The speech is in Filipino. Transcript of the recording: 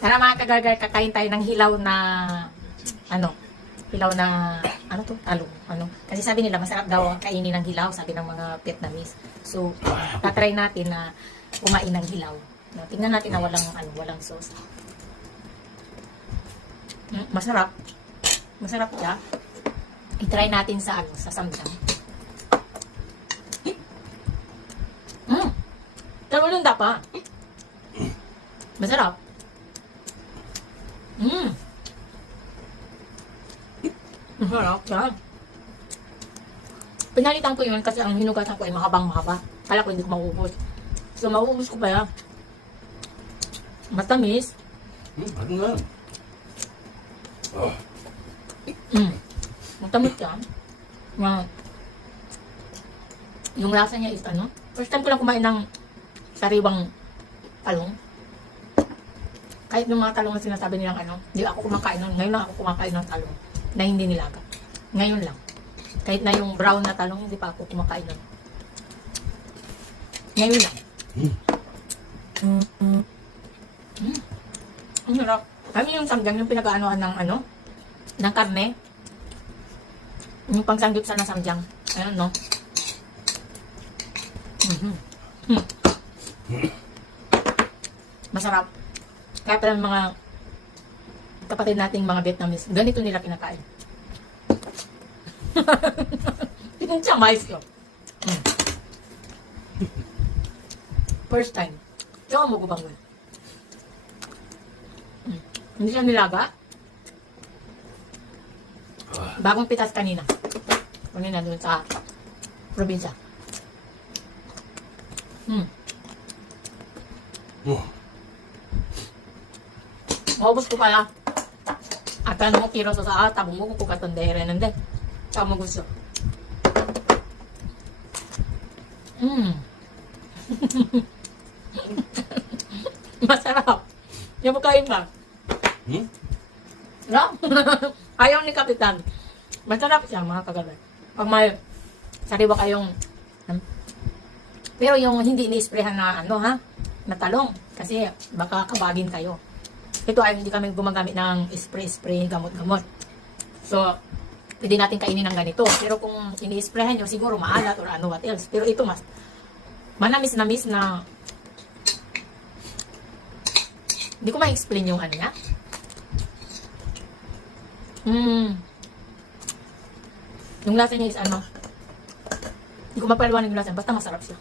Tara mga kagagar, kakain tayo ng hilaw na, hilaw na, talong. Kasi sabi nila, masarap daw kainin ng hilaw, sabi ng mga Vietnamese. So, tatry natin na kumain ng hilaw. No, tingnan natin na walang sauce. Masarap. Masarap siya. I-try natin sa samgyang. Talong pa. Masarap. Masarap yan. Pinalitan ko yun kasi ang hinugasan ko ay mahabang-mahaba. Kala ko hindi ko mauubos. So, mauubos ko pa yan. Matamis. Ano nga? Matamis yan. Yung lasa niya is first time ko lang kumain ng sariwang talong. Kahit yung mga talong na sinasabi nilang hindi ako kumakain nun. Ngayon lang ako kumakain ng talong na hindi nilaga. Ngayon lang. Kahit na yung brown na talong, hindi pa ako kumakain nun. Ngayon lang. Ang sarap. Kami yung samgyang, yung pinag-aanoan ng karne. Yung pangsanggip sa samgyang. Ayun, no? Masarap. Kaya pala mga kapatid nating mga Vietnamese, ganito nila kinakain. Tingnan siya, mais ko. First time. Ikaw mo gubang mo. Hindi siya nilaga. Bagong pitas kanina. Kanina doon sa probinsya. Maubos ko pala. At mo kiro sa tabong mo kung katandere nande. Tama gusto. Masarap. Yung makain ba? Sarap. Ayaw ni Kapitan. Masarap siya mga kagabi. Pag may sariwa kayong pero yung hindi ni-sprayhan na na talong. Kasi baka kabagin kayo. Ito ay hindi kami gumagamit ng spray, gamot-gamot. So, pwede natin kainin ng ganito. Pero kung ini-sprayhan nyo, siguro maalat or what else. Pero ito mas manamis-namis na hindi ko ma-explain yung niya. Yung lasa niya is hindi ko mapaliwanag yung lasa. Basta masarap siya.